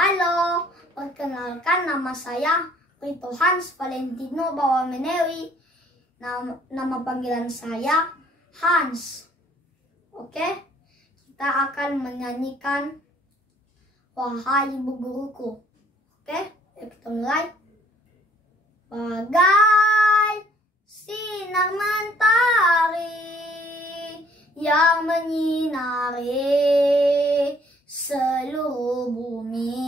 Halo, perkenalkan nama saya Rito Hans Valentino Bawamenewi. Nama panggilan saya Hans. Oke, kita akan menyanyikan Wahai Ibu Guruku. Oke, kita mulai. Bagai sinar mentari yang menyinari seluruh bumi,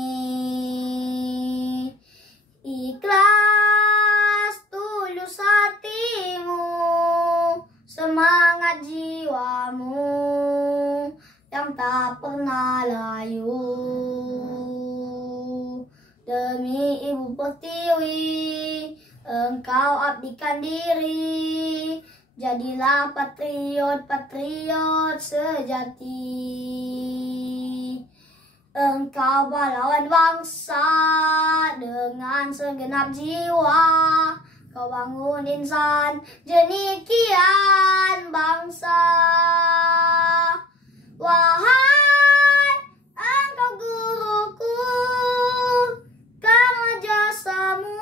ikhlas tulus hatimu, semangat jiwamu yang tak pernah layu. Demi Ibu Pertiwi, engkau abdikan diri, jadilah patriot sejati. Engkau pahlawan bangsa dengan segenap jiwa, kau bangun insan jenikian bangsa. Wahai engkau guruku, karena jasamu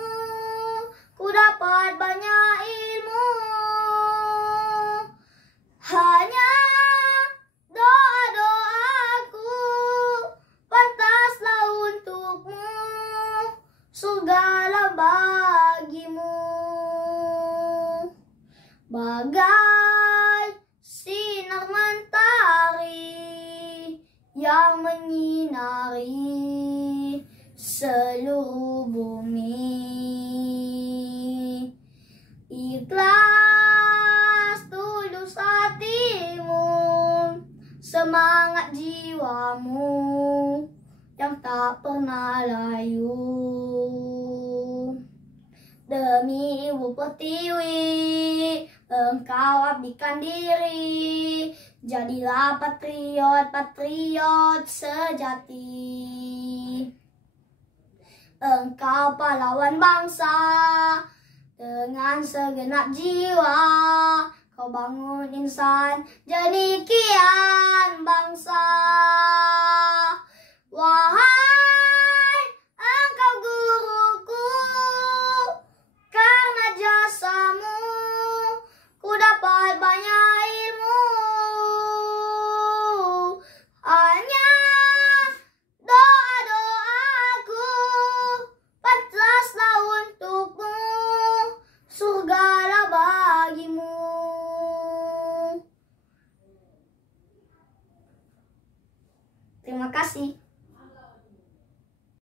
ku dapat banyak ilmu. Hanya doa-doaku pantaslah untukmu, surgalah bagimu. Bagai sinar mentari yang menyinari seluruh bumi, ikhlas tulus hatimu, semangat jiwamu yang tak pernah layu. Demi Ibu Pertiwi, engkau abdikan diri, jadilah patriot sejati. Engkau pahlawan bangsa dengan segenap jiwa, kau bangun insan jenikian bangsa. Wahai engkau guruku, karena jasamu ku dapat banyak ilmu. Hanya doa-doaku pantaslah untukmu, surgalah bagimu. Terima kasih.